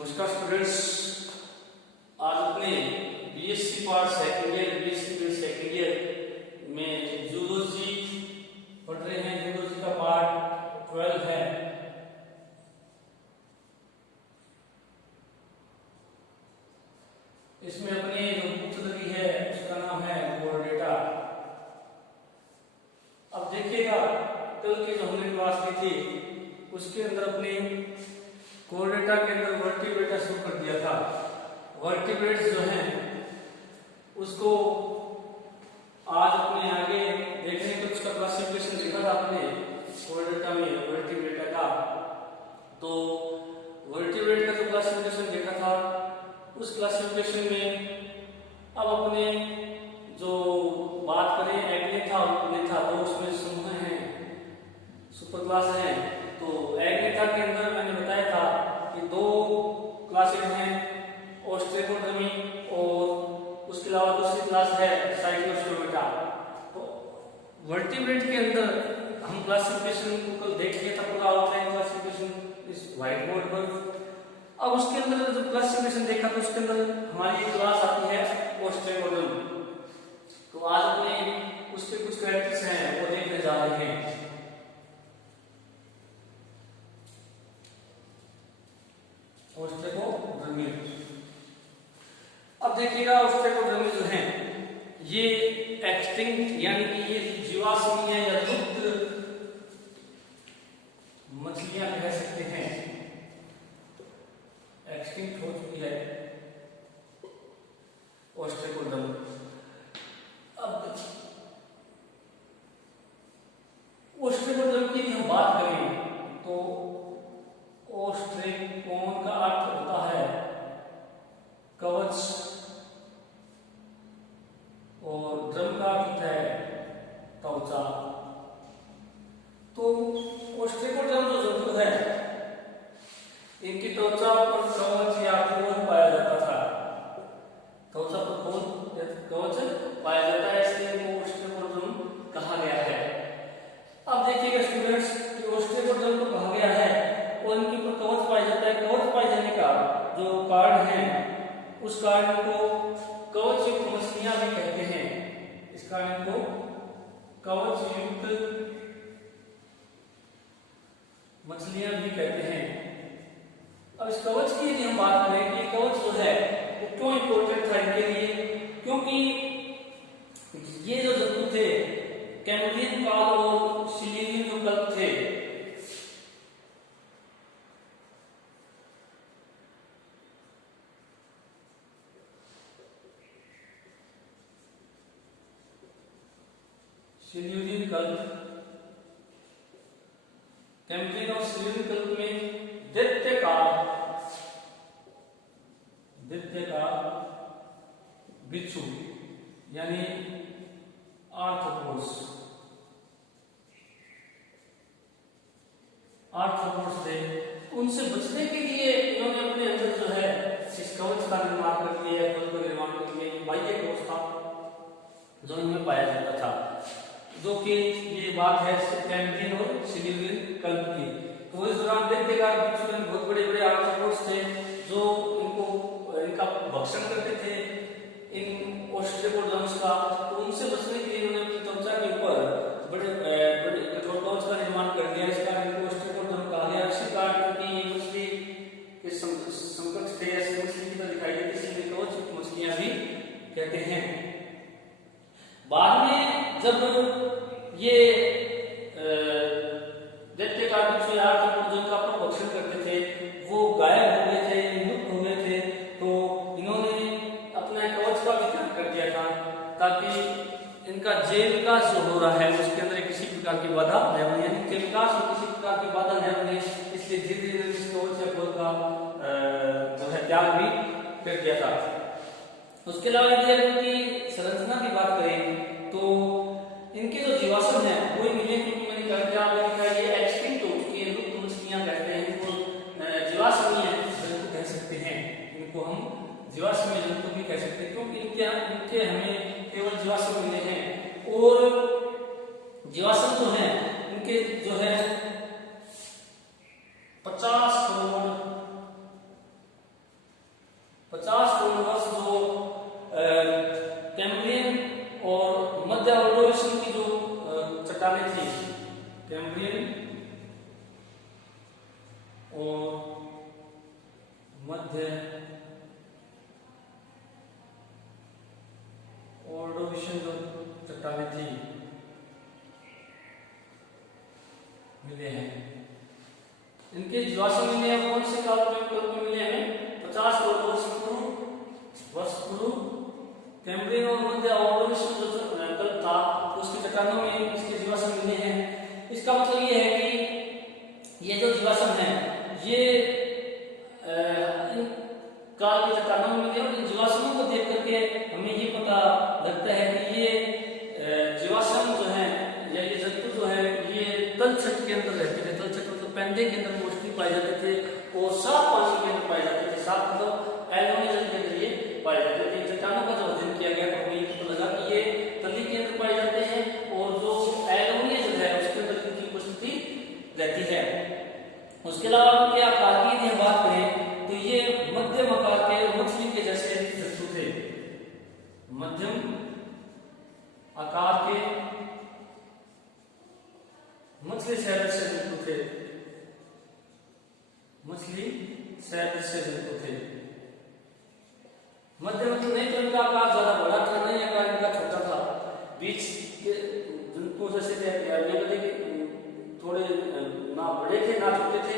नमस्कार स्टूडेंट्स, आज अपने BSc part second year BSc second year में जूलॉजी पढ़ रहे हैं। जूलॉजी का पार्ट 12 है। इसमें अपने जो बुक चल रही है उसका नाम है कोर्डेटा। अब देखिएगा, कल की जो हमने क्लास ली थी उसके अंदर अपने कोर्डेटा के अंदर वर्टिब्रेटा शुरू कर दिया था। वर्टिब्रेट्स जो हैं उसको आज अपने आगे देखने के उसका क्लासिफिकेशन देखा था आपने कोर्डेटा में वर्टिब्रेटा का। तो वर्टिब्रेट का जो क्लासिफिकेशन देखा था उस क्लासिफिकेशन में अब अपने जो बात करें एग्नेथा और प्लेथा, तो उसमें समूह हैं, सुपर क्लास हैं। तो एग्नेथा के अंदर मैंने बताया था कि दो क्लासेस हैं, ओस्ट्रेकोडर्मी और उसके अलावा दूसरी क्लास है साइक्लोस्टोमेटा। तो वर्टिब्रेट के अंदर हम क्लासिफिकेशन को कल देख लिया था, पूरा आउटलाइन क्लासिफिकेशन इस व्हाइट बोर्ड पर। अब उसके अंदर जो क्लासिफिकेशन देखा तो उसके अंदर हमारी क्लास आती है ओस्ट्रेकोडर्मी। तो आज अपने उसके कुछ कैरेक्टर्स हैं वो देखने जा रहे हैं। ओस्ट्रेकोडर्मी, अब देखिएगा ओस्ट्रेकोडर्मी जो है ये एक्सटिंक्ट यानी कि ये जीवाश्म या लुप्त मछलियां कह सकते हैं, एक्सटिंक्ट हो चुकी है ओस्ट्रेकोडर्मी। अब ओस्ट्रेकोडर्मी की हम बात करें तो ओस्ट्रेकोन का अर्थ होता है कवच और ड्रम का अर्थ होता है त्वचा। तो ओस्ट्रेकोड्रम जो जंतु है इनकी त्वचा पर कवच या खोल पाया जाता था। त्वचा पर खोल कवच पाया जाता है, इसलिए इनको ओस्ट्रेकोड्रम कहा गया है। अब देखिएगा स्टूडेंट्स कि ओस्ट्रेकोड्रम को कहा गया है और इनके ऊपर कवच पाया जाता है। कवच पाए जाने का जो कारण है उस कारण को कवच युक्त मछलियां भी कहते हैं। इस कारण को कवच युक्त मछलियां भी कहते हैं। अब इस कवच की यदि हम बात करें कि कवच जो है वो क्यों इंपॉर्टेंट था इनके लिए, क्योंकि ये जो जंतु थे कैम्ब्रियन काल और सिलिलियन जो कल्प थे, सिल्यूरियन कल्प, कैम्ब्रियन और सिल्यूरियन कल्प में दैत्य का बिच्छू यानी आर्थ्रोपोड्स थे। उनसे बचने के लिए इन्होंने अपने अंदर जो है इस कवच का निर्माण कर लिया, कवच का निर्माण कर लिया। बाह्य कवच था जो इनमें पाया जाता था, जो कि ये बात है कैम्ब्रियन और सिल्यूरियन कल्प की। तो इस दौरान देखिएगा बिच्छू बहुत बड़े बड़े आर्थ्रोपोड्स थे जो इनका भक्षण करते थे इन ओस्ट्रेकोड्रम्स का। तो उनसे बचने के लिए उन्होंने अपनी त्वचा के ऊपर बड़े बड़े कठोर कवच का निर्माण कर दिया। इस कारण इनको ओस्ट्रेकोड्रम कहा गया। इसी कारण क्योंकि ये मछली के समकक्ष थे, ऐसे मछली की तरह दिखाई देती, इसलिए कवच युक्त मछलियां भी कहते हैं। बाद में जब ये दैत्य का बिच्छू या आर्थ्रोपोड का भक्षण करते थे वो गायब हो गए थे, लुप्त हो गए थे, तो इन्होंने अपना कवच का वितरण कर दिया था ताकि इनका जैव विकास जो हो रहा है उसके अंदर किसी प्रकार की बाधा न बने, यानी इनके विकास में किसी प्रकार की बाधा न बने, इसलिए धीरे धीरे इस कवच या खोल का जो है त्याग भी कर दिया था। उसके अलावा यदि इनकी संरचना की बात करें तो इनके जो जीवाश्म है वो मिले, क्योंकि मैंने कहा ये एक्सटिंक्ट हो चुकी है, लुप्त मछलियां कहते हैं इनको, जीवाश्मीय जंतु कह सकते हैं। इनको हम जीवाश्मीय जंतु भी कह सकते हैं क्योंकि इनके हमें केवल जीवाश्म मिले हैं। और जीवाश्म जो है इनके जो है 50 करोड़ मिले हैं। इनके जीवाश्म मिले हैं कौन से काल में मिले हैं? 50 वर्ष पूर्व कैम्ब्रियन और मध्य ऑर्गेनिज्म जो कल्प था उसके चट्टानों में इसके जीवाश्म मिले हैं। इसका मतलब ये है कि ये जो जीवाश्म है ये काल के चट्टानों में मिले और इन जीवाश्मों को देख करके हमें ये पता लगता है कि ये जीवाश्म जो है या ये जंतु जो है ये तलछट के अंदर रहते थे। तलछट मतलब पैंदे के अंदर मोस्टली पाए जाते थे और साफ पानी के अंदर पाए जाते थे। साफ मतलब एल्यूमिनियम के अंदर ये पाए जाते थे। चट्टानों का जब अध्ययन किया गया तो हमें ये पता लगा कि ये तली के अंदर पाए जाते हैं और जो एल्यूमिनियम है उसके अंदर इनकी उपस्थिति रहती है। उसके अलावा इनके आकार की यदि हम बात करें तो ये मध्यम आकार के मछली के जैसे जंतु थे। मध्यम आकार के मछली सदृश जंतु थे। मछली सदृश जंतु थे। मध्यम मतलब नहीं तो इनका आकार ज्यादा बड़ा था, नहीं आकार इनका छोटा था। बीच के जंतुओं जैसे थे थोड़े ना बड़े थे ना छोटे थे,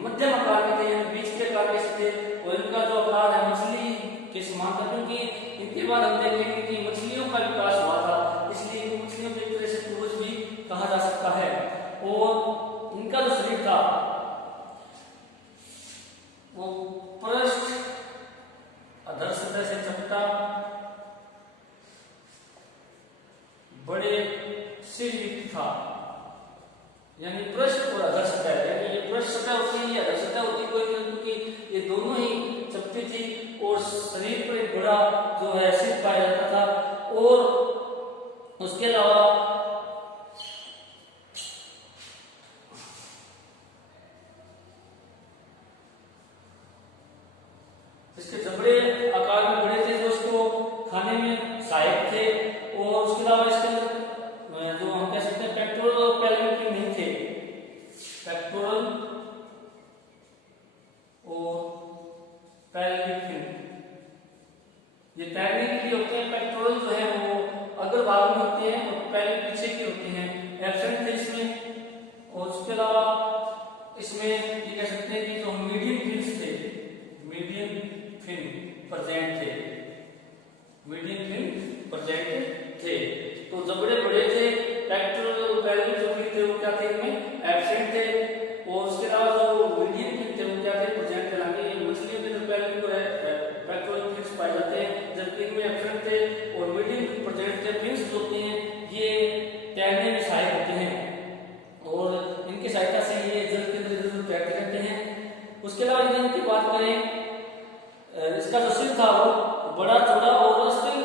मध्यम आकार के थे, यानी बीच के आकार के थे। और इनका जो आकार है मछली के समान था क्योंकि इनके बाद हम देखेंगे कि मछलियों का विकास हुआ था, इसलिए इनको मछलियों के एक तरह से पूर्वज भी कहा जा सकता है। और इनका जो शरीर था वो पृष्ठ अधर सतह से चपटा, बड़े सिर युक्त था। यानी पृष्ठ और अधर सतह, यानी ये पृष्ठ सतह होती है, अधर सतह होती है कोई जंतु की, ये दोनों ही चपटी थी और शरीर पर एक बड़ा जो है सिर पाया जाता था। और उसके अलावा इसके जबड़े आकार में बड़े थे जो इसको खाने में सहायक थे। और उसके अलावा इसके अंदर जो हम कह सकते हैं पेक्टोरल और पैल्विक फिन नहीं थे। पेक्टोरल और पैल्विक फिन ये तैरने के लिए होते हैं। पेक्टोरल जो है वो अग्र भाग में होते हैं और पैल्विक पीछे के होते हैं, एब्सेंट थे इसमें। और उसके अलावा इसमें ये कह सकते हैं कि जो मीडियम फिन्स थे, मीडियम फिन प्रेजेंट थे, मीडियम फिन प्रेजेंट थे। तो जबड़े बड़े थे, पेक्टोरल और पैल्विक जो थे वो क्या थे, इनमें एब्सेंट थे। और उसके अलावा जो मीडियम फिन थे वो क्या थे, प्रेजेंट थे। यानी मछलियों के अंदर पैल्विक और पेक्टोरल फिन्स पाए जाते हैं, जबकि इनमें एब्सेंट थे। और मीडियम फिन प्रेजेंट थे। फिन्स जो होते हैं ये तैरने में सहायक होते हैं और इनकी सहायता से ये जल के अंदर इधर तैरते रहते हैं। उसके अलावा यदि इनकी बात करें, इसका जो सिर था वो बड़ा चौड़ा और स्थिर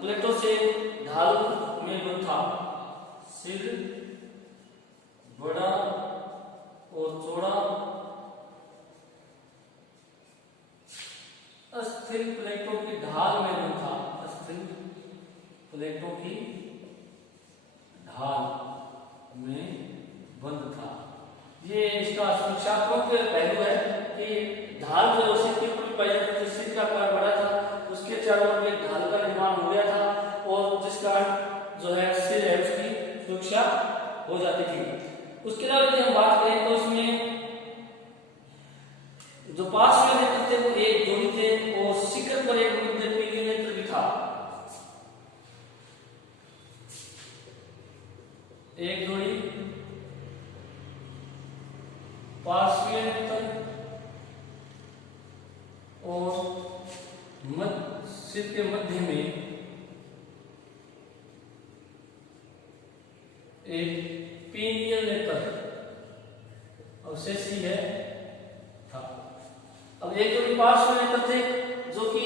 प्लेटों से ढाल में बंद था। सिर बड़ा और चौड़ा अस्थिर प्लेटों की ढाल में बंद था। अस्थिर प्लेटों की ढाल में बंद था। ये इसका सूचनात्मक पहलू है कि ढाल जो सिर के ऊपर पाई जाती थी, सिर का आकार बड़ा था, उसके चारों ओर एक ढाल का निर्माण हो गया था और जिस कारण जो है सिर है उसकी सुरक्षा हो जाती थी। उसके अलावा यदि हम बात करें तो इसमें जो पार्श्व नेत्र थे वो एक जोड़ी थे और शिखर पर एक मध्य पीली नेत्र भी था। एक जोड़ी पार्श्व नेत्र और सिर के मध्य में एक पीनियल नेत्र अवशेष ही है था। अब एक जोड़ी पार्श्व नेत्र थे जो कि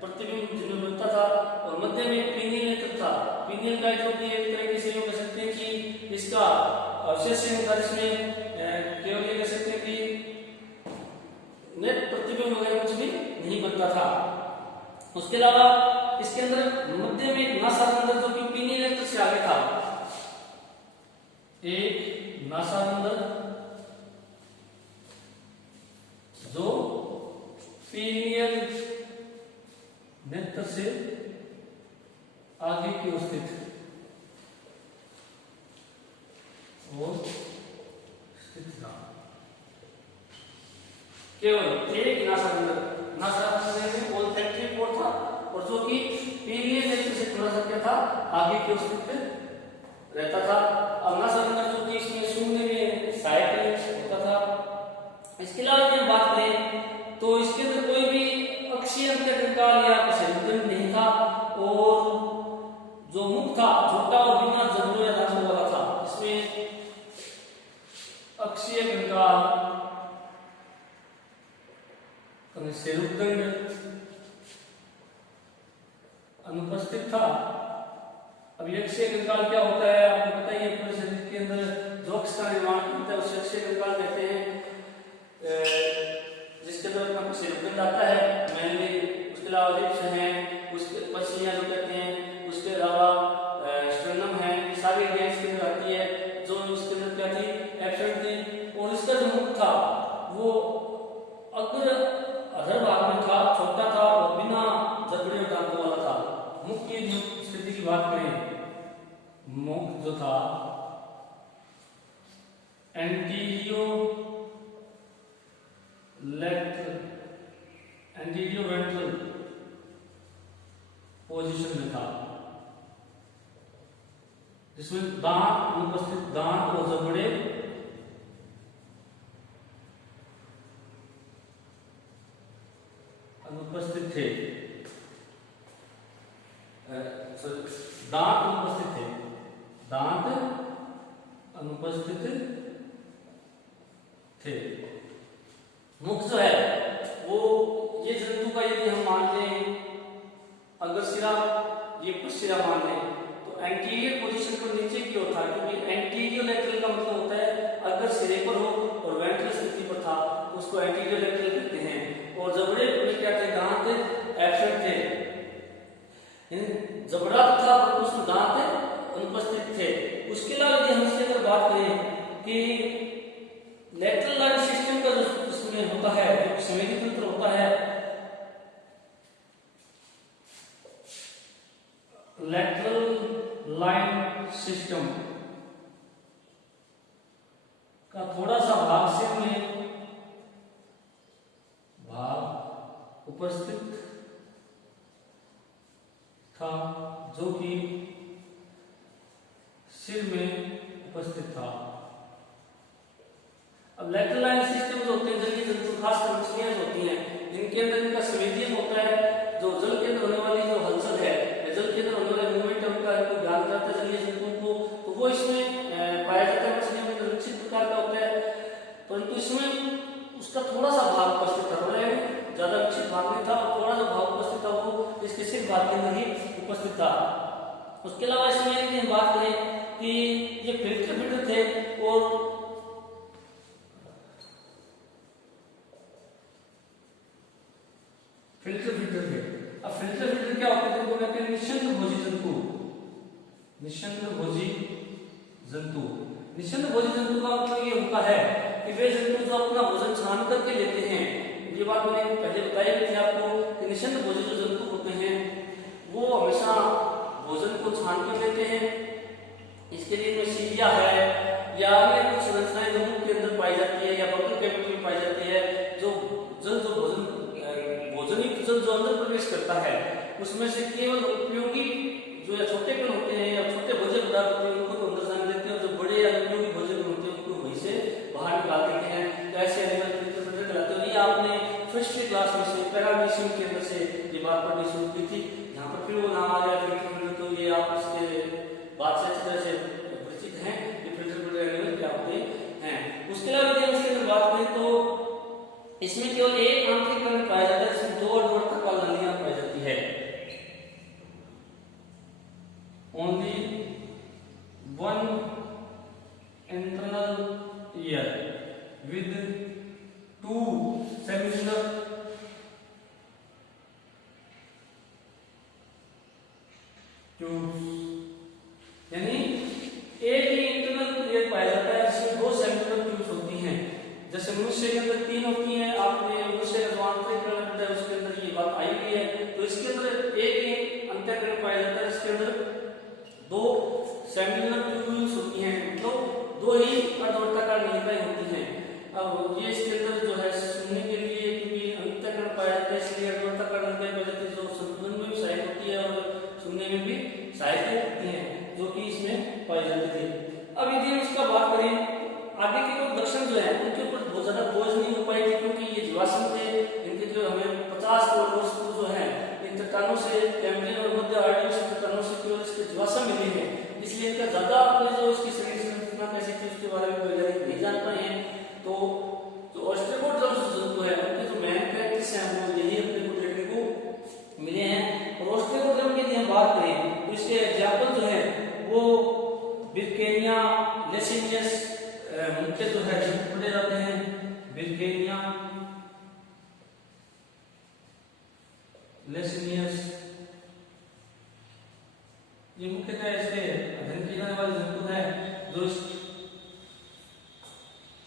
प्रतिबिंब जिनमें बनता था और मध्य में पीनियल नेत्र था। पीनियल का जो कि एक तरीके से कह सकते हैं कि इसका अवशेष था, जिसमें केवल ये कह सकते हैं कि नेत्र प्रतिबिंब वगैरह कुछ भी नहीं बनता था। उसके अलावा इसके अंदर मध्य में एक नासारंध्र जो कि पीनियल नेत्र से आगे था। एक नासारंध्र जो पीनियल नेत्र से आगे की स्थित और था। केवल एक नासारंध्र में ओल्फैक्टरी पोर था और जो कि पीनियल नेत्र से थोड़ा सा क्या था आगे की ओर स्थित रहता था। अब नासारंध्र जो कि इसमें शून्य में सहायक होता था। इसके अलावा यदि हम बात करें तो इसके अंदर कोई भी अक्षीय अंत्यकंकाल या संयुग्मन नहीं था और जो मुख था छोटा और बिना जबड़ों या दांतों वाला था। इसमें अक्षीय कंकाल सेरुदंड अनुपस्थित था। अब ये अक्षीय कंकाल क्या होता है आपको पता ही है, पूरे शरीर के अंदर जो अक्ष का निर्माण होता है उसे अक्षीय कंकाल कहते हैं, जिसके अंदर अपना सेरुदंड आता है मेनली। उसके अलावा रिब्स हैं, उसके पसलियां जो कहते हैं, उसके अलावा स्ट्रेनम है, सारी ग्लैंड्स के अंदर आती है जो उसके अंदर क्या थी एब्सेंट थी। और इसका जो मुख था वो अग्र अधर भाग में था, छोटा था और बिना जबड़े और दांतों वाला था। मुख की जो स्थिति की बात करें, मुख जो था एंटीरियो वेंट्रल पोजीशन में था, जिसमें दांत अनुपस्थित, दांत और जबड़े अनुपस्थित थे। दांत अनुपस्थित थे, दांत अनुपस्थित थे। मुख जो है वो ये जंतु का यदि हम मान लें अगर सिरा ये कुछ सिरा मान लें तो एंटीरियर पोजीशन पर नीचे की ओर था, क्योंकि एंटीरियर लेटरल का मतलब होता है अगर सिरे पर हो और वेंट्रल स्थिति पर था तो उसको एंटीरियर लेटरल कहते हैं। और जबड़े में क्या थे, दांत एब्सेंट थे, जबड़ा था पर उसमें दांत अनुपस्थित थे। उसके अलावा यदि हम इसकी अगर बात करें कि लेटरल लाइन सिस्टम का जो उसमें होता है, जो संवेदी तंत्र होता है, लेटरल लाइन सिस्टम का थोड़ा सा भाग सिर में भाग उपस्थित था, जो कि सिर में उपस्थित था। अब लेटरल लाइन सिस्टम जो होते हैं जलीय जंतु, खासकर मछलियां जो होती हैं, इनके अंदर इनका संवेदीय होता है। जो जल के अंदर होने वाली जो हलचल है, जल के अंदर होने वाले मूवमेंट उनका ध्यान रखता है जलीय जंतुओं को, तो वो इसमें पाया जाता है। मछलियों में निश्चित प्रकार का होता है, परंतु इसमें उसका थोड़ा सा भाग उपस्थित था, ज्यादा विकसित भाग नहीं था और थोड़ा सा भाग उपस्थित था वो इसके सिर भाग के अंदर ही उपस्थित था। उसके अलावा इसमें यदि हम बात करें कि ये फिल्टर थे और फिल्टर थे। अब फिल्टर क्या होते हैं, कहते हैं निशंक भोजी जंतु। निशंक भोजी जंतु का मतलब ये होता है कि वे जंतु जो अपना भोजन छान करके लेते हैं। ये बात मैंने पहले बताई थी आपको कि निशंक भोजी जो जंतु होते हैं वो हमेशा भोजन को छान कर लेते हैं। इसके लिए इनमें सीलिया है या अन्य कुछ संरचनाएं जो मुख के अंदर पाई जाती है या बकल कैविटी में पाई जाती है, जो भोजन जो अंदर प्रवेश करता है उसमें से केवल उपयोगी जो या छोटे कण होते हैं या छोटे भोजन पदार्थ होते हैं उनको तो अंदर जाने देते हैं, और जो बड़े या उपयोगी भोजन होते हैं उनको वहीं से बाहर निकाल देते हैं। तो ऐसे एनिमल फिल्टर कराते हैं। ये आपने फर्स्ट क्लास में से पैरामीशियम के अंदर से ये बात पढ़नी शुरू की थी, यहाँ पर फिर वो नाम आ गया फिल्टर। तो ये आप इसके बात से अच्छी तरह से परिचित हैं, ये फिल्टर एनिमल क्या होते हैं। उसके अलावा यदि हम इसकी बात करें तो इसमें केवल एक आंतरिक कण पाया जाता है, जिसमें दो अर्धवर्तक वाली नलियां पाई जाती है। Only one internal ear with two similar tubes, यानी एक ही इंटरनल ईयर पाया जाता है जिसमें दो सेमिलर ट्यूब्स होती हैं। जैसे मनुष्य के अंदर तीन होती हैं, आपने मनुष्य का आंतरिक कण होता है उसके अंदर ये बात आई हुई है। तो इसके अंदर एक ही अंतःकरण पाया जाता है, इसके अंदर दो सेमिलर ट्यूब्यूल्स होती हैं, मतलब दो ही अर्धवर्ताकार नलिकाएं होती हैं। अब ये इसके अंदर जो है सुनने के लिए क्योंकि अंतःकरण पाया जाता है इसलिए अर्धवर्ताकार नलिकाएं पाई जाती है जो संतुलन में भी सहायक होती है और सुनने में भी सहायक होती हैं जो कि इसमें पाई जाती थी। अब यदि हम उसका बात करें आगे के कुछ लक्षण जो है उनके ऊपर बहुत ज्यादा खोज नहीं हो पाई थी क्योंकि ये जीवाश्म थे, इनके जो हमें 50 करोड़ वर्ष पूर्व जो है इन चट्टानों से कैम्ब्रियन और मध्य आर्डियन चट्टानों से केवल इसके जीवाश्म मिले हैं, इसलिए इनका ज्यादा अपने जो इसकी शरीर संरचना कैसी थी उसके बारे में वैज्ञानिक नहीं जान पाए हैं। तो जो ऑस्ट्रेकोड्रम्स जंतु है उनके जो मेन कैरेक्टर्स हैं वो यही अपने को देखने को मिले हैं। और ऑस्ट्रेकोड्रम की यदि हम बात करें तो इसके एग्जाम्पल जो है वो बिरकेनिया, लेसिनियस मुख्य जो है पढ़े जाते हैं। बिरकेनिया, लेसिनियस ये मुख्यतः इसके अध्ययन किए जाने वाले जंतु है जो इस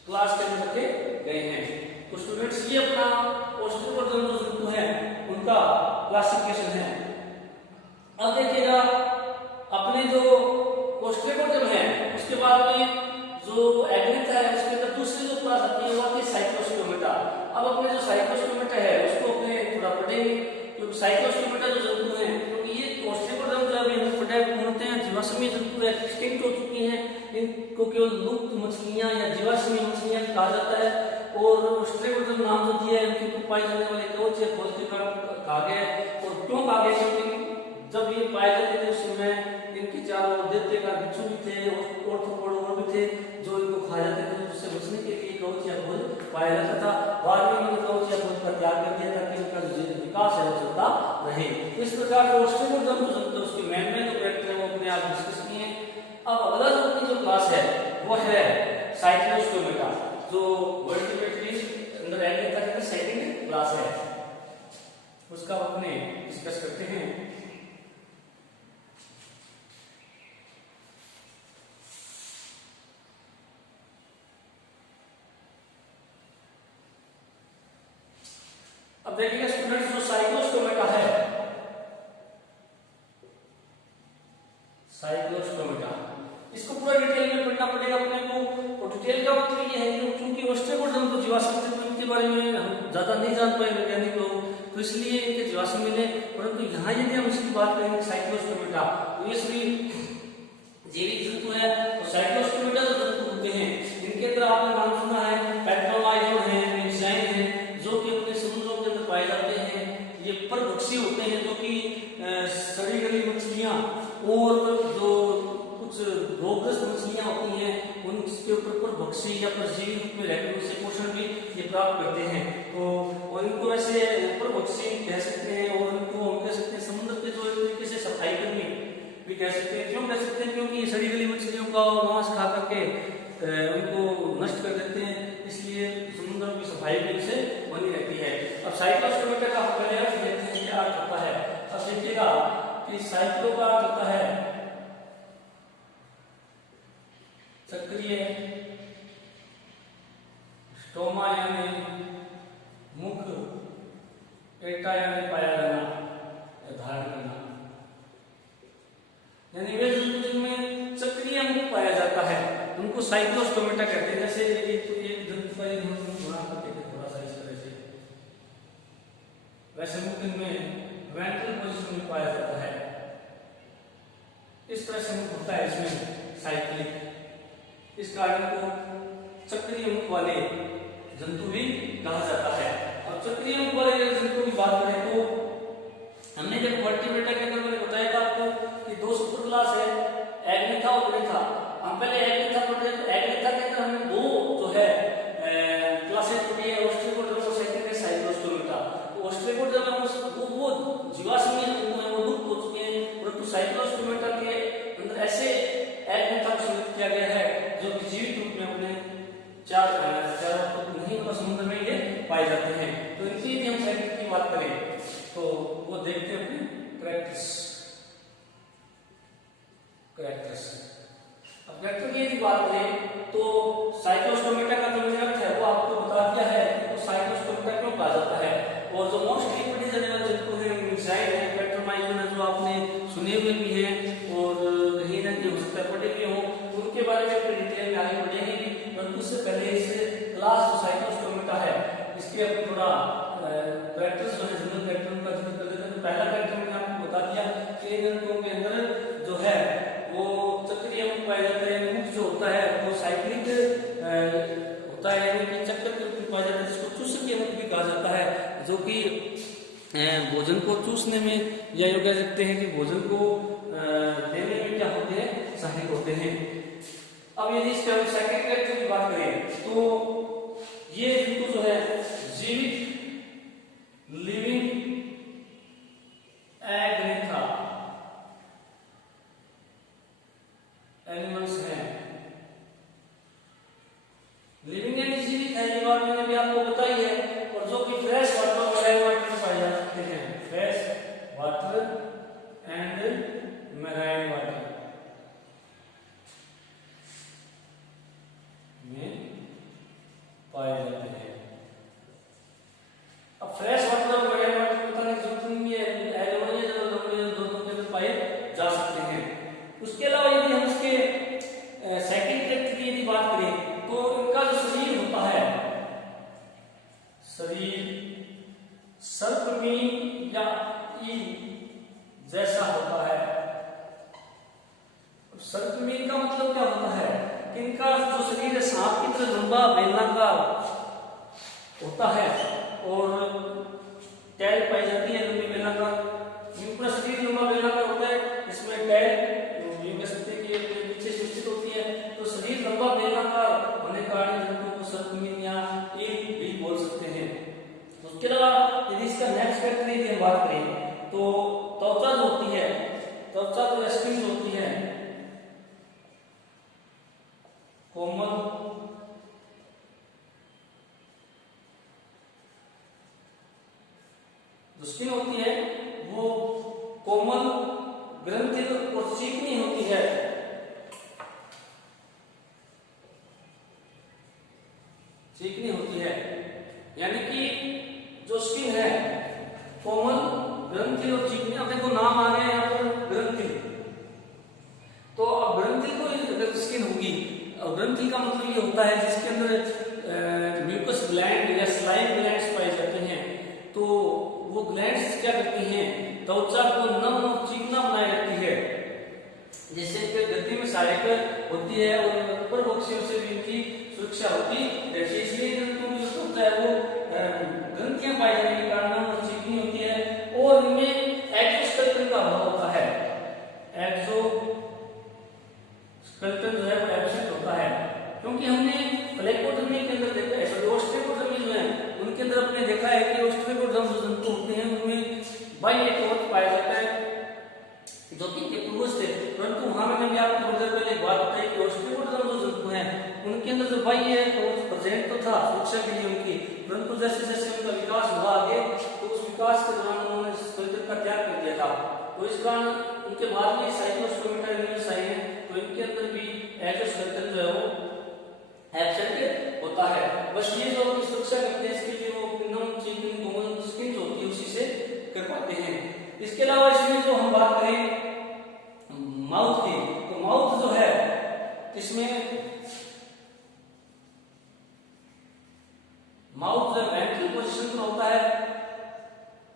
क्लास के अंदर रखे गए हैं। तो स्टूडेंट्स ये अपना ऑस्ट्रेकोड्रम जो जंतु है उनका क्लासिफिकेशन है। अब देखिएगा अपने जो ऑस्ट्रेकोड्रम है उसके बाद में जो एग्नेथा है उसके अंदर दूसरी जो क्लास आती है वो आती है साइक्लोस्टोमेटा। अब अपने जो साइक्लोस्टोमेटा है उसको अपने थोड़ा पढ़ेंगे क्योंकि साइक्लोस्टोमेटा जो जंतु है क्योंकि ये ऑस्ट्रेकोड्रम जो अभी हम पढ़े होते हैं जीवाश्मी जंतु है, एक्सटिंक्ट हो चुकी हैं, इनको केवल लुप्त मछलियां या जीवाश्मी मछलियां कहा जाता है। और ऑस्ट्रेकोड्रम नाम जो दिया है उनके ऊपर पाए जाने वाले कवच या खोज के कारण कहा गया है। और क्यों कहा गया क्योंकि जब ये पाए जाते थे उस समय इनके चारों दैत्य का बिच्छू भी थे और भी थे जो इनको खा जाते थे, उससे बचने के लिए कवच या खोज पाया जाता था। बाद में इन्होंने कवच या खोज का त्याग कर दिया ताकि इनका जो विकास है वो चलता रहे। इस प्रकार जो ऑस्ट्रेकोड्रम जो जंतु उसके मेन जो कैरेक्टर है वो अपने आप डिस्कस किए हैं। अब अगला जो अपनी जो क्लास है वो है साइक्लोस्टोमेटा जो वर्टिब्रेटरी अंदर एग्नेथा के सेकंड क्लास है, उसका अपने डिस्कस करते हैं। अब देखिए स्टूडेंट्स जो साइक्लोस्टोमेटा है, साइक्लोस्टोमेटा इसको पूरा डिटेल में पढ़ना पड़ेगा अपने को। और डिटेल का मतलब ये है कि क्योंकि ऑस्ट्रेकोड्रम तो जीवाश्म थे तो इनके बारे में हम ज्यादा नहीं जान पाए वैज्ञानिक लोग, तो इसलिए इनके जीवाश्म मिले। परंतु यहाँ यदि हम इसकी बात करेंगे साइक्लोस्टोमेटा तो ये सभी जैविक जंतु है। तो साइक्लोस्टोमेटा जो जंतु होते हैं इनके अंदर आपने नाम सुना है पेट्रोलाइजोन है, मिक्साइन है जो कि अपने समुद्रों के अंदर पाए जाते हैं। ये परभक्षी होते हैं जो कि सड़ी गली मछलियां और जो कुछ रोगग्रस्त मछलियां होती हैं उनके ऊपर परभक्षी या परजीवी रूप में रहकर उनसे पोषण भी ये प्राप्त करते हैं। तो और इनको ऐसे परभक्षी कह सकते हैं और इनको हम कह सकते हैं समुद्र के जो एक तरीके से सफाई कर्मी भी कह सकते हैं। क्यों कह सकते हैं? क्योंकि सड़ी गली मछलियों का मांस खा करके उनको नष्ट कर देते हैं, इसलिए समुद्र की सफाई भी इनसे बनी रहती है। अब साइक्लोस्टोमेटा का हम पहले अर्थ देखते हैं क्या अर्थ होता है। अब देखिएगा कि साइक्लो का अर्थ होता है सक्रिय, स्टोमा यानी मुख, एटा यानी पाया जाना या धारण करना, यानी वे जंतु जिनमें सक्रिय मुख पाया जाता है उनको साइक्लोस्टोमेटा कहते हैं। जैसे एक जंतु का बना करके थोड़ा सा इस तरह से, वैसे मुख इनमें वेंट्रल पोजीशन में पाया जाता है, इस तरह से मुख होता है इसमें साइक्लिक। इस कारण को चक्रीय मुख वाले जंतु भी कहा जाता है। अब चक्रीय मुख वाले जंतु की बात करें तो हमने जब वर्टिब्रेटा के अंदर मैंने बताया था आपको कि दो सुपर क्लास है एग्नेथा और प्लेथा। हम पहले एग्नेथा पढ़े तो एग्नेथा के अंदर हमने दो जो है क्लासेस पढ़ी है, ऑस्ट्रेकोड्रम और सेकंड है साइक्लोस्टोमेटा। तो ऑस्ट्रेकोड्रम वो जीवाश्मी जंतु हैं, वो लुप्त हो चुके हैं, परंतु साइक्लोस्टोमेटा के अंदर ऐसे एग्नेथा को संरक्षित किया गया है जो कि जीवित रूप में अपने चारों नहीं तो समुद्र में ये पाए जाते हैं। तो इनकी यदि हम कैरेक्टर की बात करें तो वो देखते हैं अपने कैरेक्टर्स। अब कैरेक्टर की यदि बात करें तो साइक्लोस्टोमेटा का जो अर्थ है वो आपको बता दिया है कि तो साइक्लोस्टोमेटा क्यों कहा जाता है। और जो मोस्टली पढ़ी जाने वाले जंतु हैं मिक्साइन है, पेट्रोमाइजोन है जो आपने सुने हुए भी हैं और कहीं ना कहीं हो सकता है पढ़े भी हो, उनके बारे में डिटेल में आगे होता है, यानी कि चक्कर के रूप में पाया जाता है, जिसको चूसक यवक भी कहा जाता है, जो कि भोजन को चूसने में या यूं कह सकते हैं कि भोजन को देने में क्या होते हैं, सहायक होते हैं। अब यदि इसके हम सेकंड कैरेक्टर की बात करें तो ये जंतु जो है जीवित लिविंग एग्नेथा एनिमल्स हैं। लिविंग एंड जीवित है, ये बात मैंने भी आपको बताई है, और जो कि फ्रेश वाटर और मैराइन वाटर में पाए जा सकते हैं, fresh water and marine water में पाए जाते हैं। अब फ्रेश वाटर और मैराइन वाटर में बताने की जरूरत नहीं है, दोनों के अंदर पाए जा सकते हैं। उसके अलावा यदि हम इसके सेकंड कैरेक्टर की यदि बात करें तो इनका जो शरीर होता है, शरीर सर्पमीन या ईल जैसा होता है। सर्पमीन का मतलब क्या होता है कि इनका जो शरीर है सांप की तरह लंबा बेलनाकार होता है और टैल पाई जाती है लंबी बेलनाकार, पूरा शरीर लंबा बेलनाकार होता है, इसमें टैल कह सकते हैं कि नीचे स्थित होती है, तो शरीर लंबा बेलनाकार होने के कारण जंतु को सर्पमीन या ईल भी बोल सकते हैं। उसके अलावा यदि इसका नेक्स्ट कैरेक्टर यदि हम बात करें तो त्वचा जो होती है, त्वचा जो स्किन होती है कोमल जो स्किन होती है वो कोमल ग्रंथिल और चिकनी होती है। चिकनी होती है, यानी कि जो स्किन है कोमल ग्रंथिल और चिकनी। अब देखो नाम आ गया यहाँ पर ग्रंथिल, तो अब ग्रंथिल को अगर स्किन होगी, और ग्रंथिल का मतलब ये होता है जिसके अंदर म्यूकस ग्लैंड या स्लाइम ग्लैंड्स पाए जाते हैं, तो वो ग्लैंड्स क्या करती हैं, त्वचा को नम और चिकना बनाए रखती है, जिससे कि गति में सहायक होती है और परभक्षियों से भी इनकी सुरक्षा होती है। इसलिए जंतु की जो त्वचा है वो ग्रंथियां पाई जाने के कारण नम और चिकनी होती है, और इनमें एक्सोस्केलेटन का अभाव होता है। एक्सोस्केलेटन जो है वो एब्सेंट होता है, क्योंकि हमने प्लेकोडर्मी के अंदर देखा है, ऑस्ट्रेकोडर्मी जो है उनके अंदर अपने देखा है कि ऑस्ट्रेकोडर्म जो जंतु होते हैं उनमें बाह्य कवच पाया जाता है जो कि पूर्वज थे, परंतु वहां मैंने भी आपको थोड़ी देर पहले एक बात बताई कि ऑस्ट्रेकोडर्म जो जंतु हैं उनके अंदर जो बाह्य कवच प्रेजेंट तो था सुरक्षा के लिए उनकी, परंतु जैसे जैसे उनका विकास हुआ आगे तो उस विकास के दौरान उन्होंने स्केलेटन का त्याग कर दिया था, तो इस कारण उनके बाद में साइक्लोस्टोमेटा एनिमल्स आए हैं, तो इनके अंदर भी एक्सोस्केलेटन जो है वो एब्सेंट होता है। बस ये जो अपनी सुरक्षा करते हैं इसके लिए वो नम चिकनी कोमल स्किन जो होती है उसी से कर पाते हैं। इसके अलावा इसमें जो हम बात करें माउथ की, तो माउथ जो है इसमें माउथ जो वेंट्रल पोजीशन पर होता है,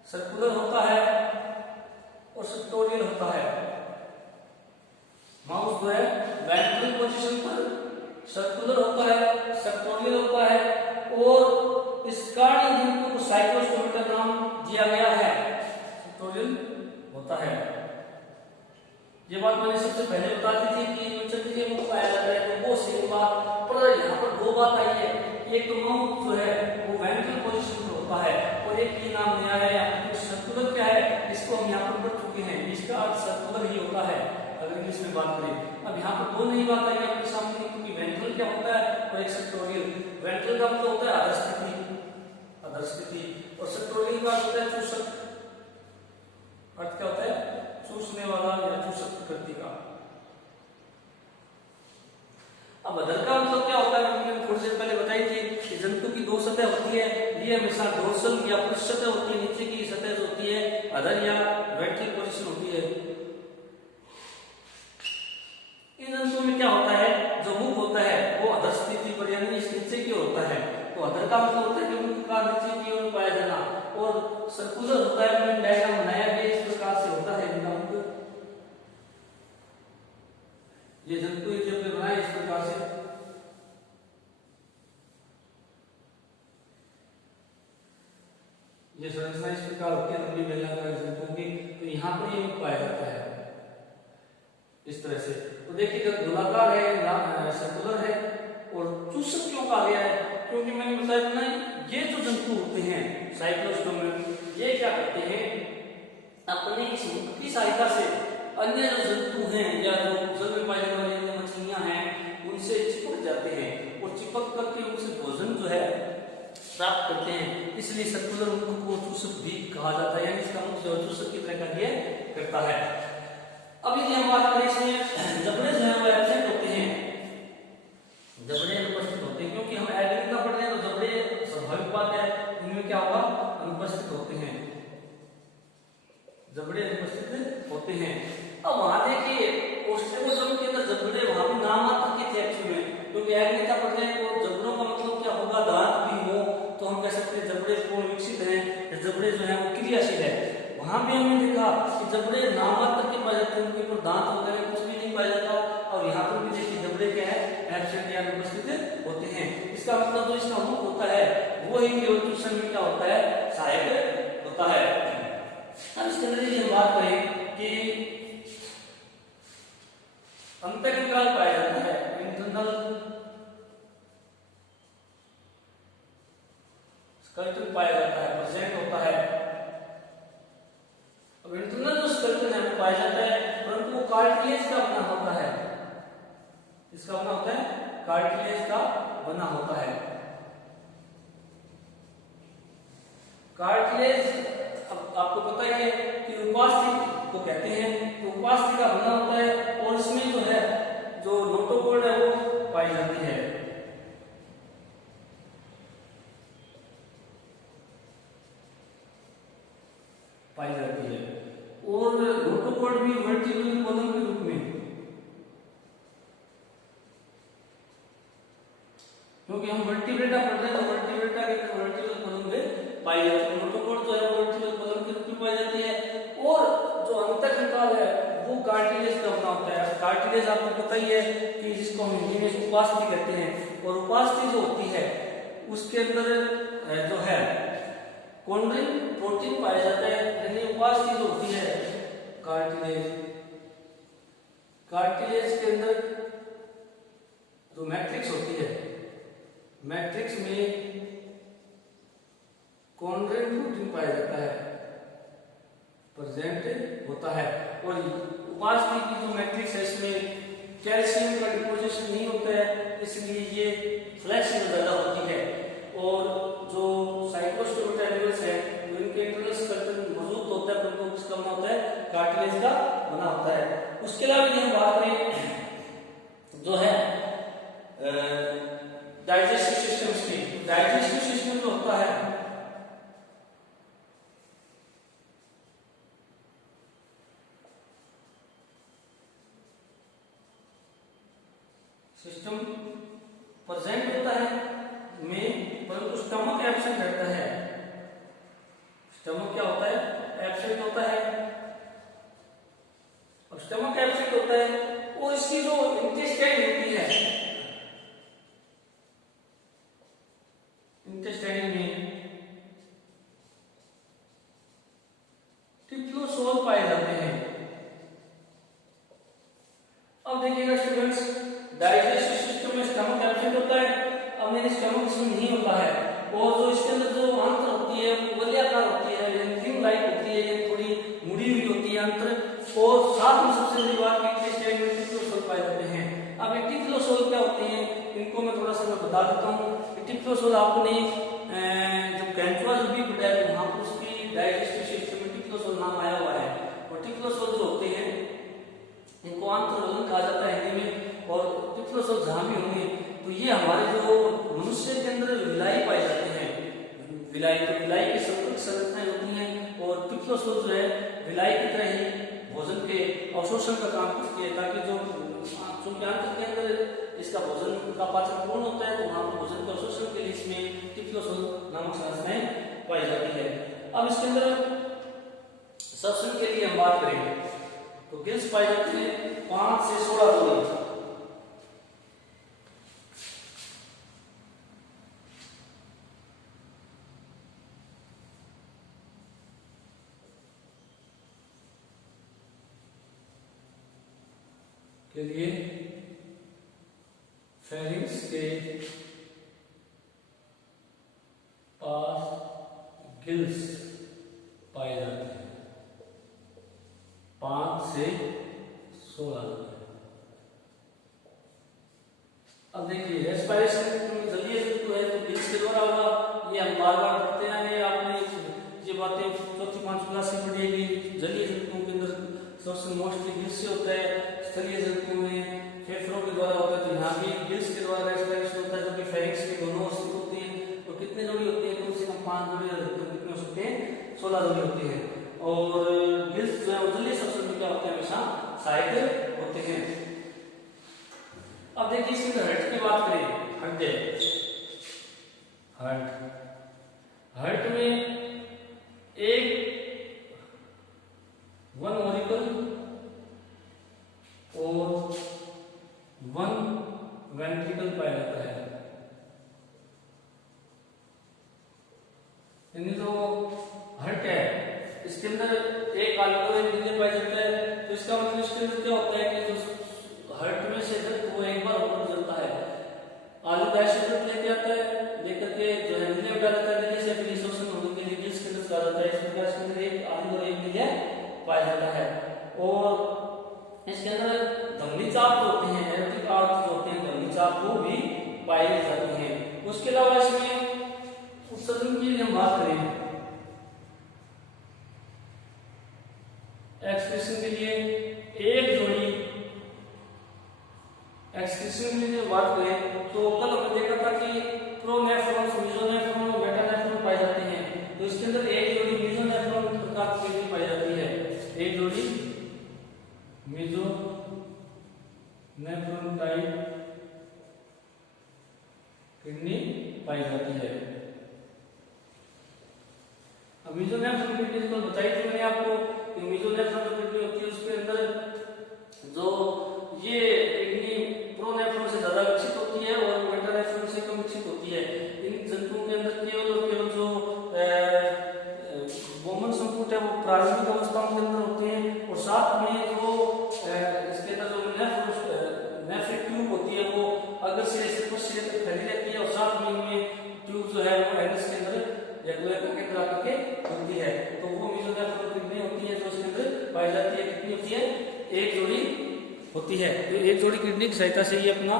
सर्कुलर होता है और सेक्टोरियल होता है। माउथ जो है वेंट्रल पोजीशन पर सर्कुलर होता है, सेक्टोरियल होता है, और इस कारण जंतु को साइक्लोस्टोमेटा नाम दिया गया है, सेक्टोरियल होता है। ये बात मैंने सबसे पहले बता दी थी कि चंद्रिका मुख पाया जाता है, तो वो सेम बात, पर यहाँ पर दो बात आई है, एक तो माउथ जो है वो वेंट्रल पोजीशन पर होता है, और एक ये नाम नया है सर्कुलर क्या है, इसको हम यहाँ पर पढ़ चुके हैं, इसका अर्थ सर्कुलर ही होता है अगर इंग्लिश में बात करें। अब यहाँ पर दो नई बात आई आपके सामने, क्योंकि वेंट्रल क्या होता है और एक सेक्टोरियल। वेंट्रल का मतलब होता है अधर स्थिति, और सेक्टोरियल का होता है चूसक, अर्थ क्या होता है चूसने वाला या चूसक प्रकृति का। अब अधर का मतलब क्या होता है, मैंने थोड़ी देर पहले बताई थी कि जंतु की दो सतह होती है, ये हमेशा डोर्सल या पृष्ठ सतह होती है, नीचे की सतह जो होती है अधर या वेंट्रल पोजीशन होती है। इन जंतुओं में क्या होता है, जो मुख होता है वो अधर स्थिति पर यानी इस नीचे की ओर होता है, तो अधर का मतलब होता है कि मुख का नीचे की ओर पाया जाना, और सर्कुलर होता है, मैंने डायग्राम बनाया गया इस प्रकार से होता है इनका मुख। ये जंतु जब बनाए इस प्रकार से, ये संरचना इस प्रकार होती है लंबी बेलनाकार जंतुओं की, तो यहाँ पर ये पाया जाता है इस तरह से। तो देखिए गोलाकार है, सर्कुलर है, और चूसक क्यों कहा गया है? क्योंकि मैंने बताया ना, ये जो जंतु होते हैं साइक्लोस्टोम, ये क्या करते हैं, अपने इस मुख की सहायता से अन्य जो जंतु हैं या जो जल में पाए जाने वाली मछलियां हैं उनसे चिपक जाते हैं, और चिपक करके उनसे भोजन जो है प्राप्त करते हैं। इसलिए सर्कुलर मुख को चूसक भी कहा जाता है, यानी इसका मुख जो चूसक की तरह कार्य करता है। अब यदि हम बात करें इसमें जबड़े जो है वो एब्सेंट होते हैं, जबड़े अनुपस्थित होते हैं, क्योंकि हम एग्री का पढ़ रहे हैं तो जबड़े स्वाभाविक बात है इनमें क्या होगा, अनुपस्थित होते हैं, जबड़े अनुपस्थित होते हैं। अब वहां देखिए ओस्ट्रोजोम के अंदर जबड़े वहां भी नाम मात्र के थे एक्चुअली में, क्योंकि एग्री का पढ़ रहे हैं तो जबड़ों का मतलब क्या होगा, दांत भी हो तो हम कह सकते हैं जबड़े पूर्ण विकसित हैं, जबड़े जो है वो क्रियाशील है। वहां भी हमने देखा कि जबड़े नाम मात्र के पाए जाते हैं, उनके ऊपर दांत वगैरह कुछ भी नहीं पाया जाता, और यहाँ पर भी देखिए जबड़े क्या है, एब्सेंट या अनुपस्थित होते हैं। इसका मतलब जो इसका मुख होता है वो ही केवल चूषण में क्या होता है, सहायक होता है। अब इसके अंदर यदि हम बात करें कि अंतःकंकाल पाया जाता है, इंटरनल स्केलेटन पाया जाता है, प्रेजेंट होता है। अब इंटरनल जो स्केलेटन है वो पाया जाता है, परंतु वो कार्टिलेज का बना होता है, इसका बना होता है, कार्टिलेज का बना होता है। कार्टिलेज अब आपको पता ही है कि उपास्थि को कहते हैं, तो उपास्थि का बना होता है, और इसमें जो है जो नोटोकॉर्ड है वो पाई जाती है। पाई जाती है, और नोटोकॉर्ड भी वर्टिकल कॉलम के रूप में, क्योंकि हम वर्टिब्रेटा पढ़ रहे हैं तो वर्टिब्रेटा के वर्टिकल कॉलम में पाई जाती है। नोटोकॉर्ड जो है वो वर्टिकल कॉलम के रूप में पाई जाती है, और जो अंतःकंकाल है वो कार्टिलेज का बना होता है। कार्टिलेज आपको पता ही है कि जिसको हम हिंदी में उपास्थि कहते हैं, और उपास्थि जो होती है उसके अंदर जो है कॉन्ड्रिन प्रोटीन पाया जाता है, यानी उपास्थि जो होती है कार्टिलेज, कार्टिलेज के अंदर जो मैट्रिक्स होती है, मैट्रिक्स में कॉन्ड्रिन प्रोटीन पाया जाता है, प्रेजेंट होता है। और उपास्थि की जो मैट्रिक्स है इसमें कैल्शियम का डिपोजिशन नहीं होता है, इसलिए ये फ्लेक्सिबल ज्यादा होती है। और जो साइक्लोस्टोमेटा एनिमल्स है इनके इंटरनल स्केलेटन मौजूद होता है, परंतु उसका बना होता है, कार्टिलेज का बना होता है। उसके अलावा यदि हम बात करें जो है डाइजेस्टिव सिस्टम्स की, डाइजेस्टिव सिस्टम जो होता है सिस्टम प्रेजेंट होता है में, परंतु स्टमक एब्सेंट रहता है। स्टमक क्या होता है, एब्सेंट होता है, और स्टमक एब्सेंट होता है, और इसकी जो इंटेस्टाइन होती है, इंटेस्टाइन में टिप्लोसोल पाए जाते हैं। अब देखिएगा स्टूडेंट्स, डाइजेस्टिव सिस्टम में स्टमक एब्सेंट होता है, अब मेरे स्टमक इसमें नहीं होता है, और जो इसके अंदर जो आंत्र होती है वो वलयाकार होती है, रिंग लाइक होती है, यानी थोड़ी मुड़ी हुई होती है आंत्र, और साथ में सबसे बड़ी बात इंटेस्टाइन में टिप्लोसोल पाए जाते हैं। अब ये टिप्लोसोल क्या होते हैं, इनको मैं थोड़ा सा बता देता हूँ। टिप्लोसोल आपने जब कैंचुआ जो भी पढ़ा है वहां पर उसकी डाइजेस्टिव सिस्टम में टिप्लोसोल नाम आया हुआ है, और टिप्लोसोल जो होते हैं इनको आंत्रवलन कहा जाता है हिंदी में, और टिप्लोसोल जहां भी होंगे तो ये हमारे जो मनुष्य के अंदर विलाई पाए जाते हैं, विलाई, तो विलाई की संपर्क संरचनाएं होती हैं, और टिप्लोसोल जो है विलाई की तरह ही भोजन के अवशोषण का काम करती है, ताकि जो चूंकि आंत्र के अंदर इसका भोजन का पाचन पूर्ण होता है तो वहां पर भोजन के अवशोषण के लिए इसमें टिप्लोसोल नामक संरचनाएं पाई जाती है। अब इसके अंदर श्वसन के लिए हम बात करेंगे तो गिल्स पाए जाते हैं 5 से 16 जोड़ी। के लिए फेरिंग्स के पास गिल्स पाए जाते हैं। 5 से 16। अब देखिए रेस्पिरेशन जलीय जंतु है तो गिल्स के द्वारा होगा, ये हम बार बार पढ़ते आए, आपने ये बातें 4th-5th क्लास में पढ़ेगी। जलीय जंतुओं के अंदर सबसे मोस्टली गिल्स से होता है, स्थलीय जंतु में फेफड़ों के द्वारा होता है, तो यहाँ भी गिल्स के द्वारा रेस्पिरेशन होता है, जो कि फेरिंग्स के दोनों स्थित होती है। तो कितने जोड़ी होती है? कम से कम 5 जोड़ी, कितने हो सकते हैं? 16 जोड़ी होती है। और गिल्स जो है वो जलीय श्वसन क्या होते हैं? हमेशा सहायक होते हैं। अब देखिए इसके अंदर हर्ट की बात करें, हर्ट में एक वन ऑरिकल और वन वेंट्रिकल पाया जाता है। यानी जो हर्ट है इसके अंदर एक आलू एक नीले पाया जाता है। तो इसका मतलब इसके अंदर क्या होता है कि जो हर्ट में से रक्त वो एक बार ऊपर चलता है, आलू गैस रक्त लेके आता है, लेकर के जो है नीले में डाल देता है, नीले से फिर शोषण होने के लिए गिल्स के अंदर डाला जाता है। इसमें गैस के अंदर एक आलू और एक नीले पाया जाता है। और इसके अंदर धमनी चाप होते हैं, एरोटिक आर्ट जो होते हैं धमनी चाप वो भी पाई जाती है। उसके अलावा इसमें उत्सर्जन की हम बात करें, एक्सक्रीशन के लिए एक जोड़ी एक्सक्रीशन के लिए बात करें तो कल हमने देखा था कि प्रोनेफ्रॉन्स, मेसोनेफ्रॉन और मेटानेफ्रॉन पाए जाते हैं। तो इसके अंदर एक जोड़ी मेसोनेफ्रॉन प्रकार की किडनी पाई जाती है, एक जोड़ी मेसोनेफ्रॉन टाइप किडनी पाई जाती है। अब मेसोनेफ्रॉन किडनी को बताई थी मैंने आपको कि मेसोनेफ्रॉन जो किडनी होती है उसके अंदर जो ये किडनी प्रोनेफ्रॉन से ज्यादा विकसित होती है और मेटानेफ्रॉन से कम विकसित होती है। इन जंतुओं के अंदर केवल और केवल जो वोमन संपुट है वो प्रारंभिक अवस्थाओं के अंदर होते हैं, और साथ में जो इसके अंदर जो नेफ्रिक ट्यूब होती है वो अगर सिरे से कुछ सिरे तक फैली रहती है, और साथ में इनमें ट्यूब जो है वो एनस के अंदर रेगुलर करके ड्रा करके होती है। तो वो मेसोनेफ्रॉन किडनी होती है जो उसके अंदर पाई जाती है। कितनी होती है? एक जोड़ी होती है। तो एक जोड़ी किडनी की सहायता से ये अपना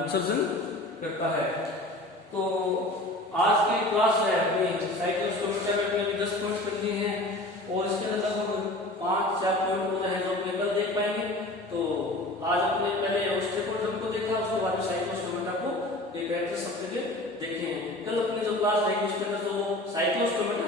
उत्सर्जन करता है। तो आज की क्लास है अपनी साइक्लोस्टोमेटा में अपने 10 पॉइंट कर लिए हैं, और इसके अंदर लगभग 5-4 पॉइंट हो हैं जो अपने कल देख पाएंगे। तो आज अपने पहले ऑस्टियोपोड्रम को देखा, उसके बाद में साइक्लोस्टोमेटा को एक शब्द के देखे हैं। कल अपनी जो क्लास रहेगी उसके अंदर जो साइक्लोस्टोमेटा